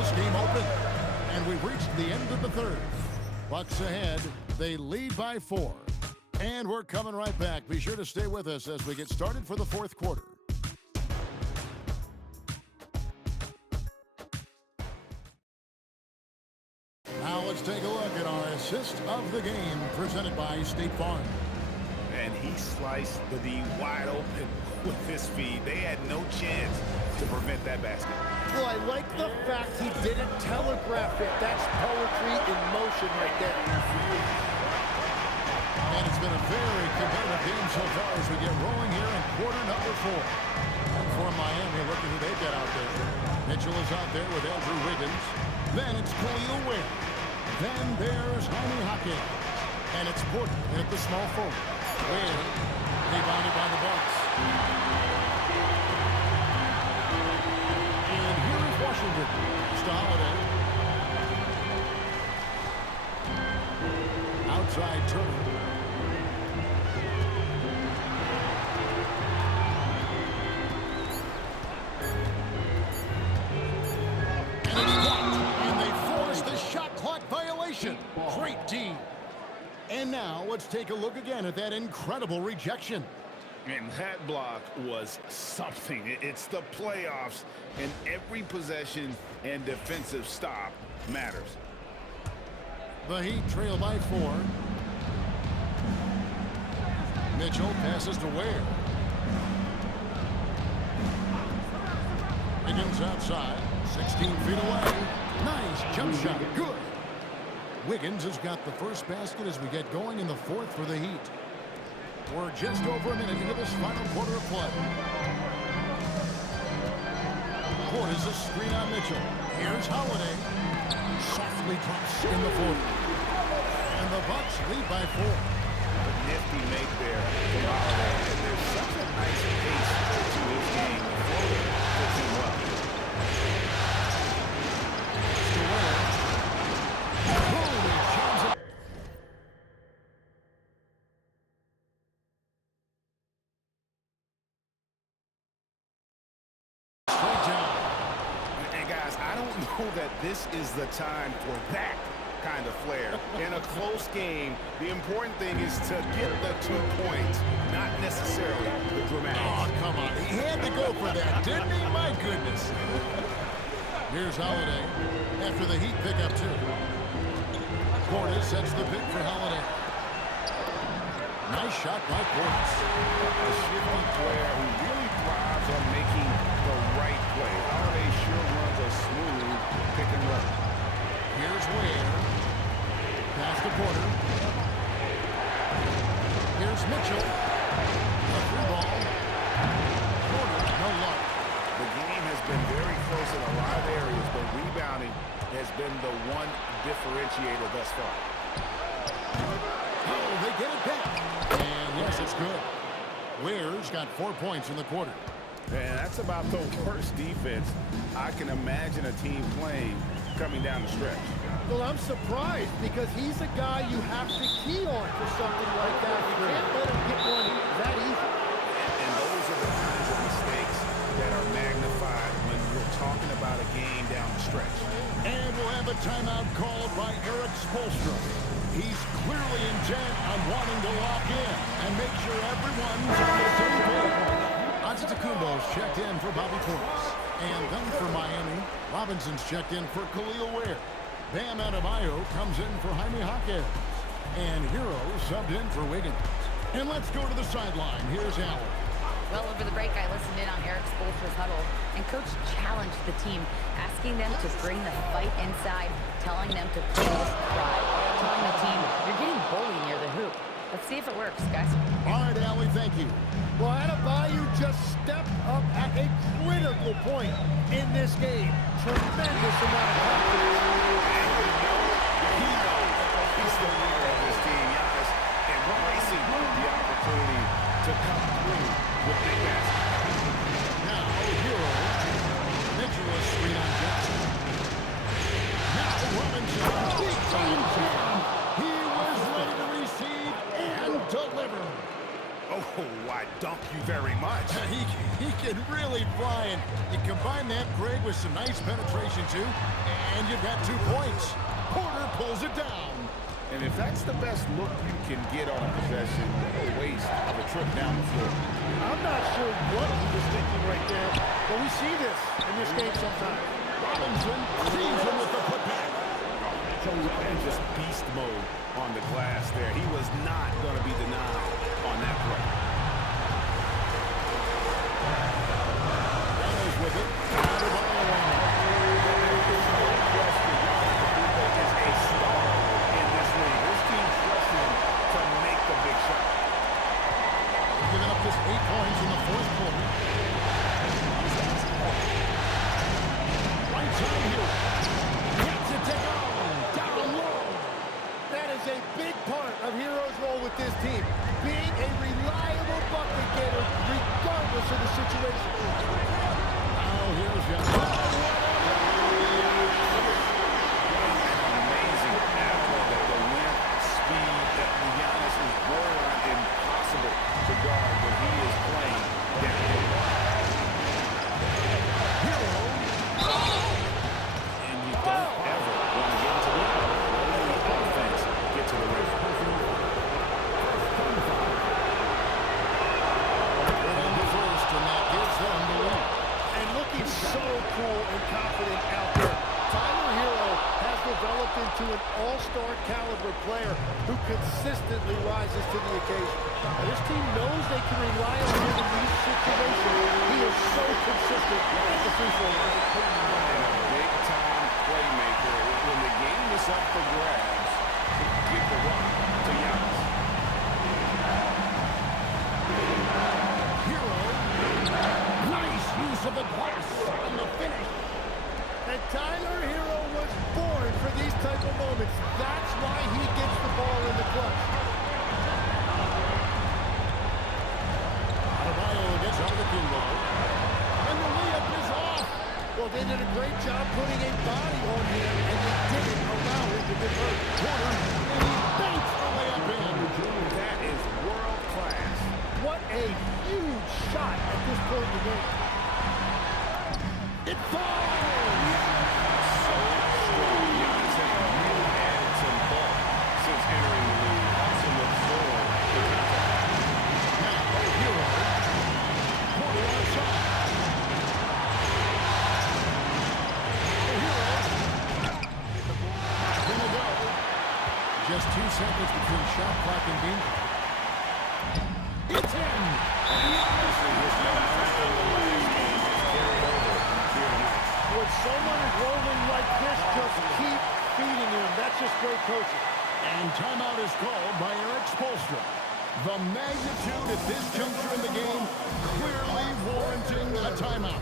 this game open. And we've reached the end of the third. Bucks ahead. They lead by 4. And we're coming right back. Be sure to stay with us as we get started for the fourth quarter. Now let's take a look at our assist of the game presented by State Farm. And he sliced the D wide open with his feed. They had no chance to prevent that basket. Well, I like the fact he didn't telegraph it. That's poetry in motion right there. And it's been a very competitive game so far as we get rolling here in quarter number 4. And for Miami, look at who they've got out there. Mitchell is out there with Andrew Wiggins. Then it's Khalil Ware. Then there's Jaime Jaquez. And it's Porter at the small forward. Ware rebounded by the Bucks. And here is Washington. It's to Holiday. Outside Turner. And it's blocked. And they force the shot clock violation. Great D. And now let's take a look again at that incredible rejection. And that block was something. It's the playoffs, and every possession and defensive stop matters. The Heat trail by 4. Mitchell passes to Ware. Wiggins outside, 16 feet away. Nice jump shot, good. Wiggins has got the first basket as we get going in the fourth for the Heat. We're just over a minute into this final quarter of play. Porter's a screen on Mitchell. Here's Holiday. Softly drops in the fourth. And the Bucks lead by 4. A nifty make there from Holiday. And there's such a nice pace to his game. The floater fits him well. To Ware. Holy jams it. Straight down. And guys, I don't know that this is the time for that kind of flair. In a close game, the important thing is to get the 2 points, not necessarily the dramatics. Oh, come on. He had to go for that, didn't he? My goodness. Here's Holiday after the Heat pick up 2. Portis sets the pick for Holiday. Nice shot by Portis. A shifty player who really thrives on making the right play. Holiday sure runs a smooth pick and roll. Here's Ware. Pass to Porter. Here's Mitchell. A through ball. Porter, no luck. The game has been very close in a lot of areas, but rebounding has been the one differentiator thus far. Oh, they get it back. And yes, it's good. Ware's got 4 points in the quarter. And that's about the worst defense I can imagine a team playing coming down the stretch. Well, I'm surprised because he's a guy you have to key on for something like that. You can't let him get one that easy. And those are the kinds of mistakes that are magnified when we're talking about a game down the stretch. And we'll have a timeout called by Erik Spoelstra. He's clearly intent on wanting to lock in and make sure everyone's on the same page. Antetokounmpo's checked in for Bobby Portis. And then for Miami, Robinson's checked in for Khalil Ware. Bam Adebayo comes in for Jaime Jaquez. And Hero subbed in for Wiggins. And let's go to the sideline. Here's Allen. Well, over the break, I listened in on Erik Spoelstra's huddle, and Coach challenged the team, asking them to bring the fight inside, telling them to please cry, telling the team, you're getting bullied near the hoop. Let's see if it works, guys. All right, Allie, thank you. Well, Adebayo just stepped up at a critical point in this game. Tremendous amount of confidence. He knows he's the leader of this team, Giannis, embracing the opportunity to come through with big baskets. Now, Hero. Mitchell is screen on Jackson. Now, Robinson. Big time jam. He was ready to receive and deliver. Oh, I dunk you very much. He looking really flying. You combine that, Greg, with some nice penetration, too, and you've got 2 points. Porter pulls it down. And if that's the best look you can get on a possession, no waste of a trip down the floor. I'm not sure what he was thinking right there, but we see this in this game sometimes. Robinson sees him with the putback. And just beast mode on the glass there. He was not going to be denied on that play. Giannis with it. There's no question Giannis is a star in this league. This team trusts him to make the big shot. Giving up just 8 points in the fourth quarter. Right side here. Gets it to go. Down low. That is a big part of Hero's role with this team, being a reliable bucket getter regardless of the situation. Now here's Giannis. Amazing athlete, the length, speed that Giannis is borderline impossible to guard when he is playing down low. And you don't ever want to get into the offense, get to the rim. And the first, and that gives them the lead. And looking so cool and confident out there, Tyler Hero has developed into an all-star caliber player who consistently rises to the occasion. Now, this team knows they can rely on him in these situations. He is so consistent at the free throw line. And a big-time playmaker. When the game is up for grabs, give the rock to Giannis. Hero. Nice use of the glass on the finish. And Tyler Hero was born for these type of moments. That's why he gets the ball in the clutch. Adebayo gets out of the Kumbo. And the layup is off. Well, they did a great job putting a body on him, and they didn't allow him to get hurt. Porter, and he banks the layup in. That is world class. What a huge shot at this point in the game. It falls. So strong. Giannis has really added some bulk since entering the league. Also absorbed the contact. Now, Hero. Porter outside. Hero. Gonna go. Just 2 seconds between shot clock and game. It's in. Obviously, his momentum from the last game has carried over here tonight. When someone is rolling like this, just keep feeding him. That's just great coaching. And timeout is called by Erik Spoelstra. The magnitude at this juncture in the game clearly warranting a timeout.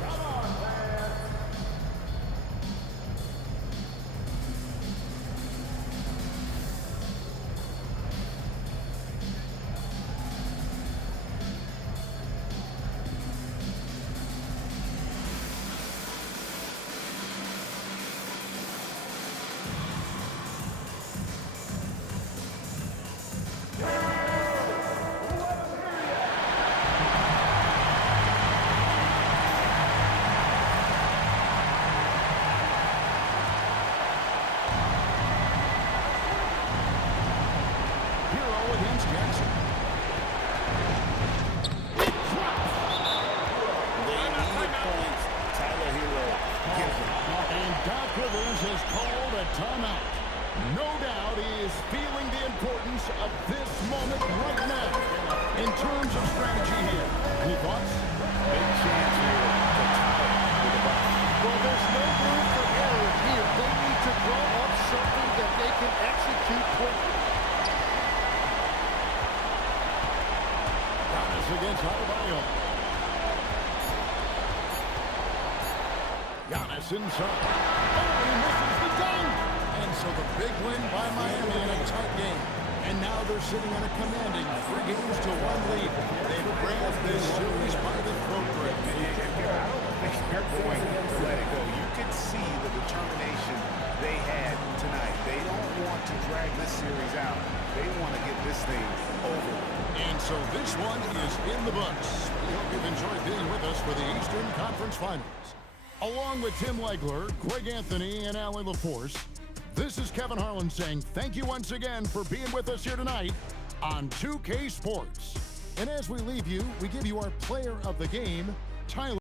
Of this moment right now in terms of strategy here. Any thoughts? Big chance here to tie it with the ball. Well, there's no room for error here. They need to draw up something that they can execute quickly. Giannis against Adebayo. Giannis inside. Oh, he misses the dunk! And so the big win by Miami in a tight game. And now they're sitting on a commanding 3 games to 1 lead. They've grabbed this series by the throat, Greg. I don't think they're going to let it go. You can see the determination they had tonight. They don't want to drag this series out. They want to get this thing over. And And so this one is in the books. We hope you've enjoyed being with us for the Eastern Conference Finals. Along with Tim Legler, Greg Anthony, and Allie LaForce, this is Kevin Harlan saying thank you once again for being with us here tonight on 2K Sports. And as we leave you, we give you our player of the game, Tyler.